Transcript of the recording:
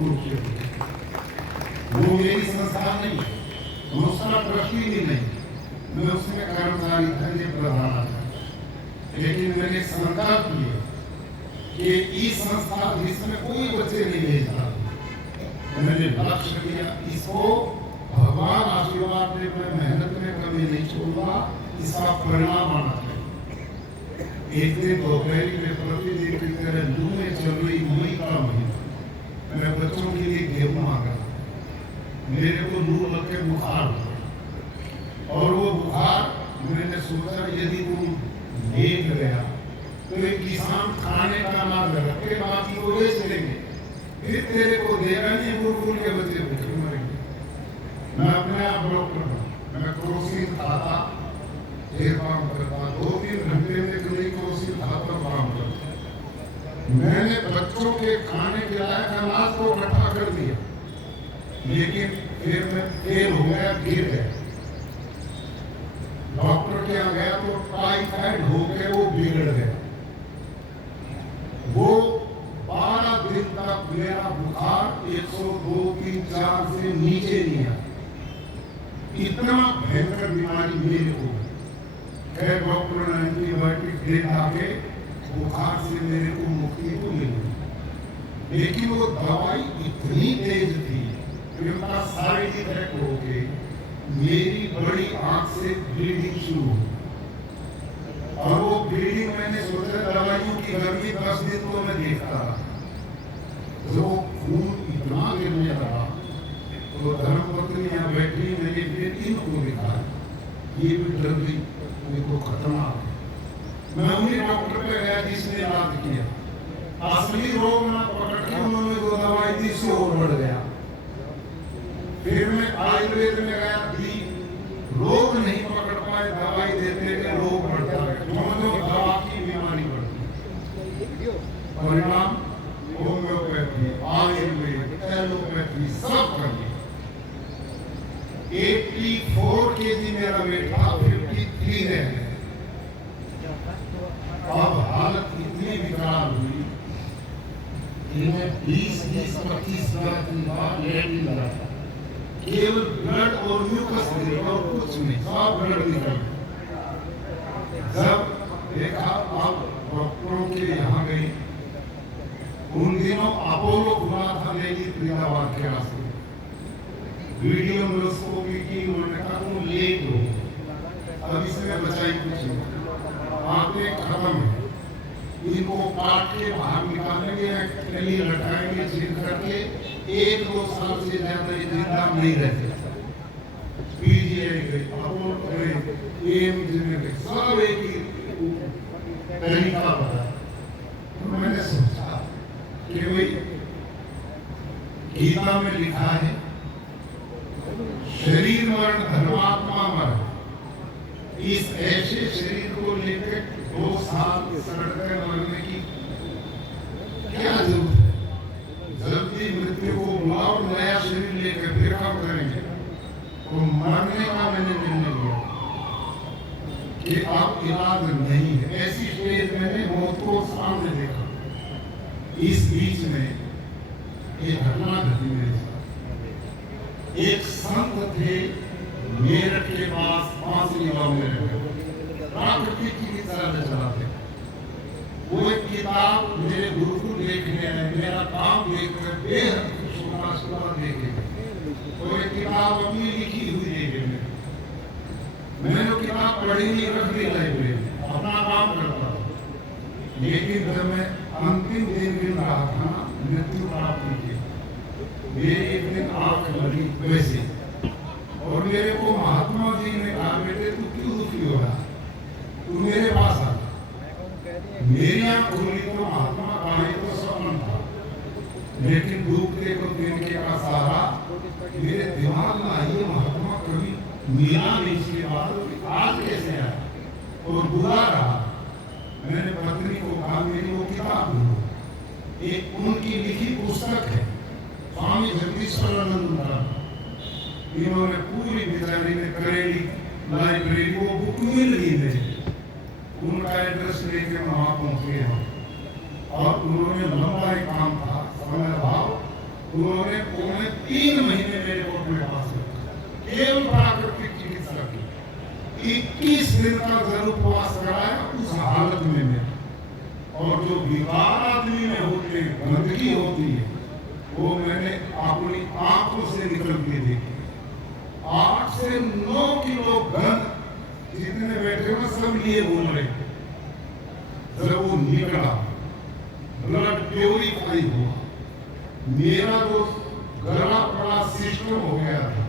पूर्ण रूप से हुई। वो मेरी संस्था नहीं है, मैं उसका ट्रस्टी भी नहीं, मैं उसमें कर्मचारी था, ये प्रधान था। लेकिन मैंने संकल्प लिया कि इस संस्था जिसमें कोई बच्चे नहीं भेजता, मैंने लक्ष्य लिया इसको भगवान आशीर्वाद दे, मैं मेहनत में कमी नहीं छोड़ूंगा, इसका परिणाम आना चाहिए। एक दिन दोपहर में प्रतिदिन की तरह लू में चल रही मई का महीना, मैं बच्चों के लिए गेहूं मांगा, मेरे को लू लग के बुखार हुआ, और वो बुखार मैंने सोचा यदि तुम लेट गया तो एक किसान खाने का ना रख के बाकी को बेच लेंगे, फिर तेरे को देगा नहीं, गुरुकुल के बच्चे भूखे मरेंगे। मैं अपने आप डॉक्टर हूँ, मैं क्रोसिन खाता, फिर काम करता, 2-3 घंटे में कभी क्रोसिन खाता काम करता। मैंने बच्चों के खाने के लायक अनाज को इकट्ठा कर दिया, लेकिन फिर मैं फेल हो गया, गिर गया। डॉक्टर के यहाँ गया तो टाइफाइड हो के वो बिगड़ गया। वो 12 दिन तक मेरा बुखार 102, 3, 4 से नीचे नहीं आया। इतना भयंकर बीमारी मेरे को, खैर डॉक्टर ने एंटीबायोटिक दे के बुखार से मेरे को मुक्ति तो मिली, लेकिन वो दवाई इतनी तेज थी कि उनका साइड इफेक्ट हो के मेरी बड़ी आंख से ब्लीडिंग शुरू हुई। और वो ब्लीडिंग मैंने सोचा दवाइयों की गर्मी 10 दिन तो मैं देखता रहा, जो खून इतना गिरने लगा तो धर्मपत्नी यहाँ बैठी, मैंने फिर इनको देखा, ये भी डर गई, ये तो खतरनाक है। मैं उन्हीं डॉक्टर पे गया जिसने इलाज किया, असली रोग ना पकड़ के उन्होंने जो दवाई दी से और बढ़ गया। फिर मैं आयुर्वेद में गया, भी रोग नहीं पकड़ पाए, दवाई देते गए, रोग बढ़ता है, जो दवा की बीमारी बढ़ती है। परिणाम होम्योपैथी, आयुर्वेद, एलोपैथी सब कर लिया। 84 kg मेरा वेट था, 53 रह गए। अब हालत इतनी विकराल हुई कि मैं 20-25 बार लेट लगा था, केवल ब्लड और म्यूकस और कुछ नहीं, सब ब्लड निकल। जब देखा अब डॉक्टरों के यहाँ गई, उन दिनों अपोलो घुमा था लेगी फरीदाबाद के रास्ते, वीडियो एंडोस्कोपी की, उन्होंने कहा तुम लेट हो, अब इसमें बचाई कुछ नहीं, आंखें खत्म है, इनको काट के बाहर निकालेंगे, कली लटकाएंगे, छील करके 1-2 साल से ज्यादा जिंदा नहीं रहते। पीजीआई गए, अपोलो गए, एम्स में गए, सब एक ही तरीका बता। तो मैंने सोचा कि भाई गीता में लिखा है शरीर मरण धर्मात्मा मरण, इस ऐसे शरीर को लेकर 2 साल सड़ कर मरने की क्या जरूरत है? जल्दी मृत्यु को बुलाओ, नया शरीर लेकर फिर काम करेंगे। तो मरने का मैंने निर्णय लिया कि अब इलाज नहीं है। ऐसी स्टेज मैंने मौत को सामने देखा। इस बीच में एक घटना घटी मेरे साथ। एक संत थे मेरठ के पास, फांसी गांव में रहते, प्राकृतिक चिकित्सा में चलाते। वो एक किताब मेरे गुरुकुल देखने आए, मेरा काम देखकर बेहद खुश हुआ, देखे। वो एक किताब अपनी लिखी हुई देखे, मैंने वो किताब पढ़ी नहीं, रख दी लाइब्रेरी में, अपना काम करता था। लेकिन जब मैं अंतिम दिन रहा था मृत्यु प्राप्ति के, मेरी एक दिन आंख लगी वैसे, और मेरे को महात्मा जी ने कहा बेटे तू क्यों दुखी हो रहा, तू मेरे पास आ। मेरी आंख खुली तो महात्मा कहा, तो स्वप्न था, लेकिन डूबते को तिनके का सहारा मेरे दिमाग में आई, महात्मा कभी मिला नहीं, इसके बाद आज कैसे आया, और बुरा रहा। मैंने पत्नी को कहा मेरी वो किताब ढूंढो, एक उनकी लिखी पुस्तक है, स्वामी जगदीश्वरानंद महाराज, इन्होंने पूरी बिचारी में करेली लाइब्रेरी वो बुक मिल गई मेरे, उनका एड्रेस लेके वहां पहुंच गया, और उन्होंने लंबा एक काम था, समय भाव उन्होंने 3 महीने मेरे को अपने पास रखा, केवल प्राकृतिक चिकित्सा की। 21 दिन का जब उपवास कराया उस हालत में मैं, और जो बीमार आदमी में होते गंदगी होती है वो मैंने अपनी आंखों से निकल के देखी। 8 से 9 किलो गंद जितने बैठे ना सब लिए बोल रहे, जब वो निकला ब्लड प्योरीफाई हुआ, मेरा जो गला पड़ा सिस्टम हो गया था।